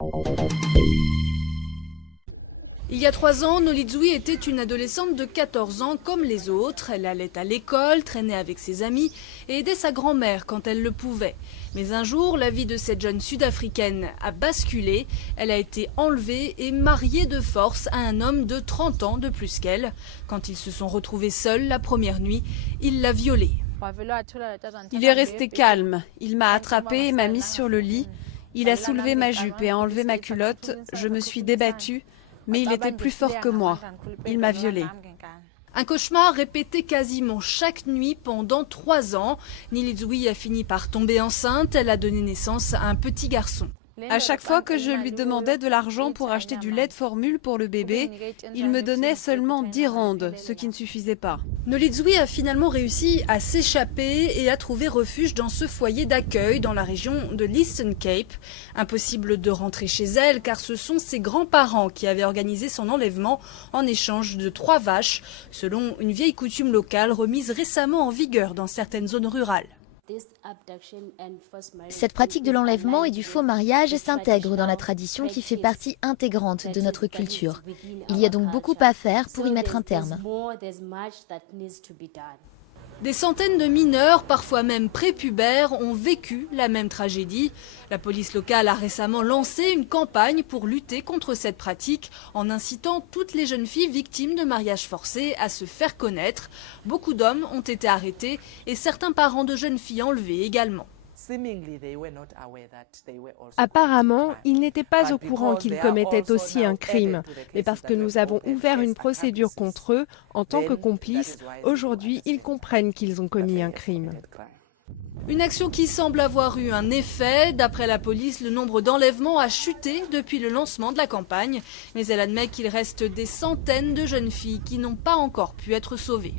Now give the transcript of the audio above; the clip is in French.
Il y a 3 ans, Nolizui était une adolescente de 14 ans comme les autres. Elle allait à l'école, traînait avec ses amis et aidait sa grand-mère quand elle le pouvait. Mais un jour, la vie de cette jeune Sud-Africaine a basculé. Elle a été enlevée et mariée de force à un homme de 30 ans de plus qu'elle. Quand ils se sont retrouvés seuls la première nuit, il l'a violée. Il est resté calme. Il m'a attrapée et m'a mise sur le lit. Il a soulevé ma jupe et a enlevé ma culotte. Je me suis débattue, mais il était plus fort que moi. Il m'a violée. Un cauchemar répété quasiment chaque nuit pendant 3 ans. Nolizui a fini par tomber enceinte. Elle a donné naissance à un petit garçon. À chaque fois que je lui demandais de l'argent pour acheter du lait de formule pour le bébé, il me donnait seulement 10 randes, ce qui ne suffisait pas. Nolizui a finalement réussi à s'échapper et à trouver refuge dans ce foyer d'accueil dans la région de l'Eastern Cape. Impossible de rentrer chez elle car ce sont ses grands-parents qui avaient organisé son enlèvement en échange de 3 vaches, selon une vieille coutume locale remise récemment en vigueur dans certaines zones rurales. Cette pratique de l'enlèvement et du faux mariage s'intègre dans la tradition qui fait partie intégrante de notre culture. Il y a donc beaucoup à faire pour y mettre un terme. Des centaines de mineurs, parfois même prépubères, ont vécu la même tragédie. La police locale a récemment lancé une campagne pour lutter contre cette pratique en incitant toutes les jeunes filles victimes de mariages forcés à se faire connaître. Beaucoup d'hommes ont été arrêtés et certains parents de jeunes filles enlevés également. Apparemment, ils n'étaient pas au courant qu'ils commettaient aussi un crime. Mais parce que nous avons ouvert une procédure contre eux, en tant que complices, aujourd'hui, ils comprennent qu'ils ont commis un crime. Une action qui semble avoir eu un effet. D'après la police, le nombre d'enlèvements a chuté depuis le lancement de la campagne. Mais elle admet qu'il reste des centaines de jeunes filles qui n'ont pas encore pu être sauvées.